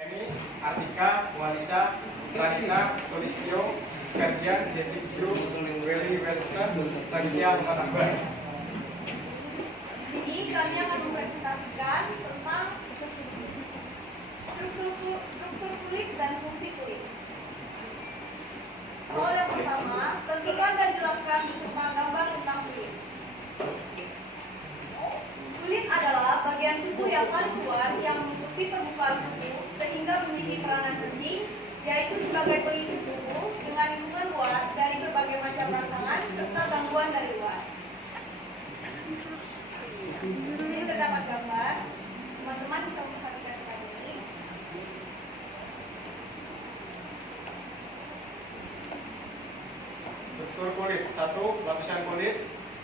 Ini Artika, Walisa, Radita, Solistio, Gantian, Jetitju, Welly Wilson, Tagia, Matabar. Di sini kami akan mempresentasikan tentang struktur kulit dan fungsi kulit. Soal yang pertama, tentukan dan jelaskan beserta gambar tentang kulit. Kulit adalah bagian tubuh yang paling luar yang menutupi permukaan tubuh sehingga memiliki peranan penting, yaitu sebagai pelindung tubuh dengan lindungan luar dari berbagai macam rangsangan serta gangguan dari luar. Di sini terdapat gambar, teman-teman bisa memperhatikan sekali ini. Struktur kulit. 1. Lapisan kulit.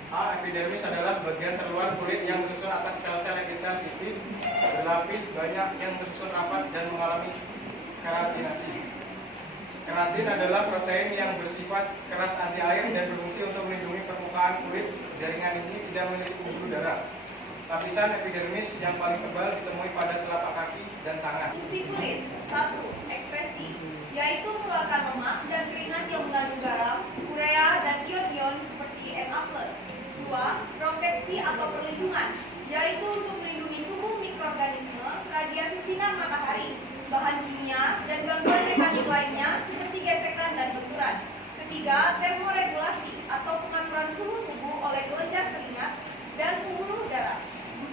A. Epidermis adalah bagian terluar kulit yang menyusun atas sel-sel epitel tipis, berlapis, banyak, yang tersusun rapat dan mengalami keratinasi. Keratin adalah protein yang bersifat keras anti air dan berfungsi untuk melindungi permukaan kulit. Jaringan ini tidak memiliki pembuluh darah. Lapisan epidermis yang paling tebal ditemui pada telapak kaki dan tangan. Fungsi kulit. 1. Ekspresi, yaitu mengeluarkan lemak dan keringat yang mengandung garam, urea, dan ion-ion seperti Na+. 2. Proteksi atau perlindungan, yaitu untuk melindungi tubuh mikroorganisme, radiasi sinar matahari, bahan kimia, dan gangguan mekanik lainnya seperti gesekan dan benturan. 3. Termoregulasi atau pengaturan suhu tubuh oleh kelenjar keringat dan pembuluh darah.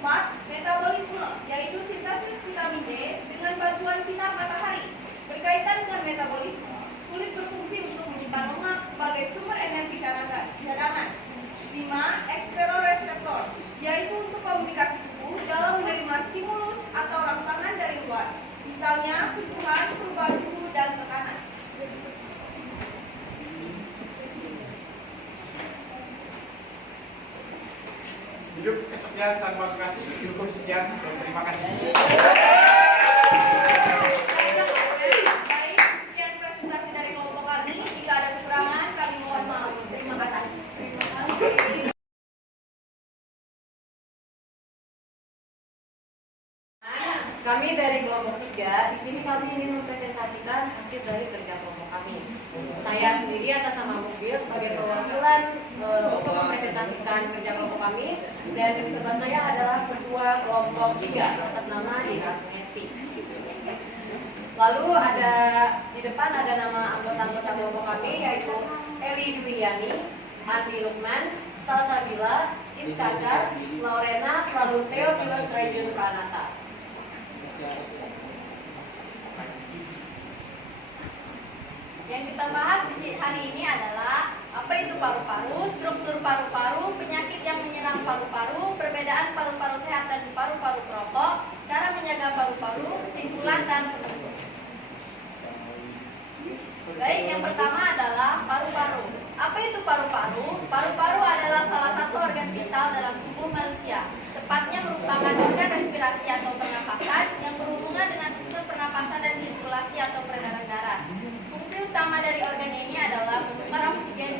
4. Metabolisme, yaitu sintesis vitamin D dengan bantuan sinar matahari. Berkaitan dengan metabolisme, kulit berfungsi untuk menyimpan lemak sebagai sumber energi cadangan. 5. Eksteroreseptor, yaitu untuk komunikasi tubuh dalam menerima stimulus atau rangsangan dari luar, misalnya sentuhan, perubahan suhu, dan tekanan. Hidup kesepian tanpa kekasih, cukup sekian dan terima kasih. Baik, sekian presentasi dari kelompok kami. Jika ada kekurangan, kami mohon maaf. Terima kasih. Kami dari kelompok 3, di sini kami ingin mempresentasikan hasil dari kerja kelompok kami. Saya sendiri atas nama Mobil sebagai perwakilan untuk mempresentasikan kerja kelompok kami, dan di sebelah saya adalah ketua kelompok 3 atas nama Dina Sungesti. Lalu di depan ada nama anggota-anggota kelompok kami, yaitu Eli Dwiyani, Andi Lukman, Salsabila, Iskandar, Laurena, lalu Theophilus Rejun Pranata. Yang kita bahas di hari ini adalah apa itu paru-paru, struktur paru-paru, penyakit yang menyerang paru-paru, perbedaan paru-paru sehat dan paru-paru perokok, cara menjaga paru-paru, kesimpulan dan penutup. Baik, yang pertama adalah paru-paru. Apa itu paru-paru? Paru-paru adalah salah satu organ vital dalam tubuh manusia. Tepatnya merupakan organ respirasi atau pernapasan yang berhubungan dengan sistem pernapasan dan sirkulasi atau peredaran darah. Fungsi utama dari organ ini adalah menukar oksigen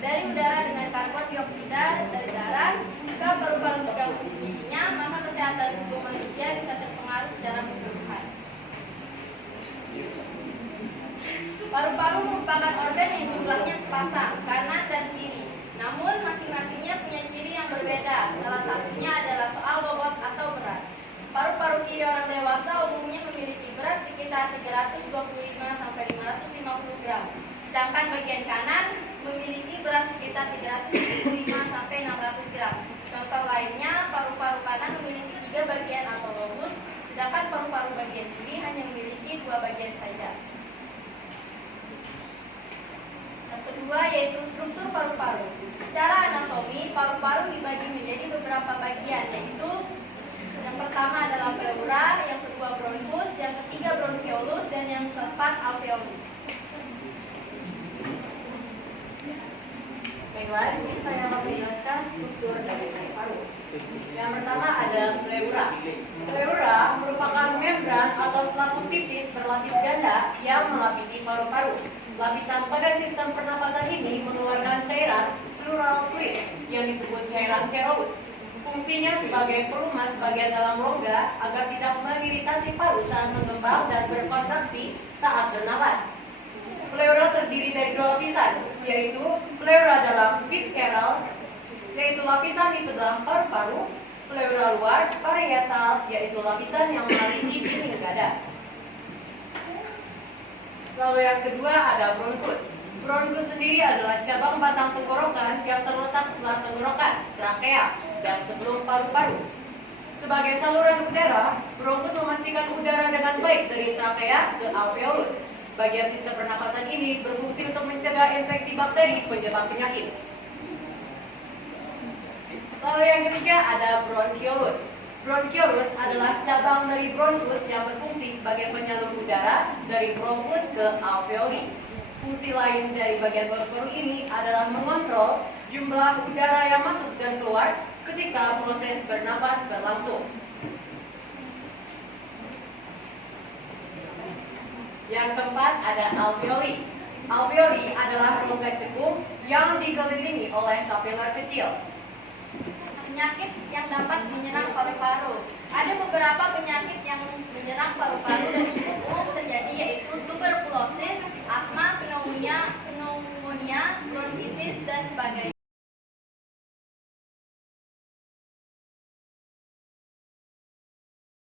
dari udara dengan karbon dioksida dari darah. Jika paru-paru terganggu fungsinya, maka kesehatan tubuh manusia bisa terpengaruh secara keseluruhan. Paru-paru merupakan organ yang jumlahnya sepasang, kanan dan kiri. Namun masing-masingnya punya ciri yang berbeda. Salah satunya adalah soal bobot atau berat. Paru-paru kiri orang dewasa umumnya memiliki berat sekitar 325 sampai 550 gram. Sedangkan bagian kanan memiliki berat sekitar 375 sampai 600 gram. Contoh lainnya, paru-paru kanan memiliki 3 bagian atau lobus, sedangkan paru-paru bagian kiri hanya memiliki 2 bagian saja. Yang kedua yaitu struktur paru-paru. Secara anatomi, paru-paru dibagi menjadi beberapa bagian, yaitu yang pertama adalah pleura, yang kedua bronkus, yang ketiga bronchiolus, dan yang keempat alveolus. Baiklah, di sini saya akan menjelaskan struktur dari paru-paru. Yang pertama ada pleura. Pleura merupakan membran atau selaput tipis berlapis ganda yang melapisi paru-paru. Lapisan pada sistem pernapasan ini mengeluarkan cairan pleural fluid yang disebut cairan serous. Fungsinya sebagai pelumas bagian dalam rongga agar tidak mengiritasi paru saat mengembang dan berkontraksi saat bernapas. Pleura terdiri dari dua lapisan, yaitu pleura dalam visceral, yaitu lapisan di sebelah paru-paru, pleura luar parietal, yaitu lapisan yang melapisi dinding dada. Lalu yang kedua ada bronkus. Bronkus sendiri adalah cabang batang tenggorokan yang terletak setelah tenggorokan, trakea, dan sebelum paru-paru. Sebagai saluran udara, bronkus memastikan udara dengan baik dari trakea ke alveolus. Bagian sistem pernapasan ini berfungsi untuk mencegah infeksi bakteri penyebab penyakit. Lalu yang ketiga ada bronchiolus. Bronchiolus adalah cabang dari bronkus yang berfungsi sebagai penyalur udara dari bronkus ke alveoli. Fungsi lain dari bagian paru-paru ini adalah mengontrol jumlah udara yang masuk dan keluar ketika proses bernapas berlangsung. Yang keempat ada alveoli. Alveoli adalah rongga cekung yang dikelilingi oleh kapiler kecil. Penyakit yang dapat menyerang paru-paru. Ada beberapa penyakit yang menyerang paru-paru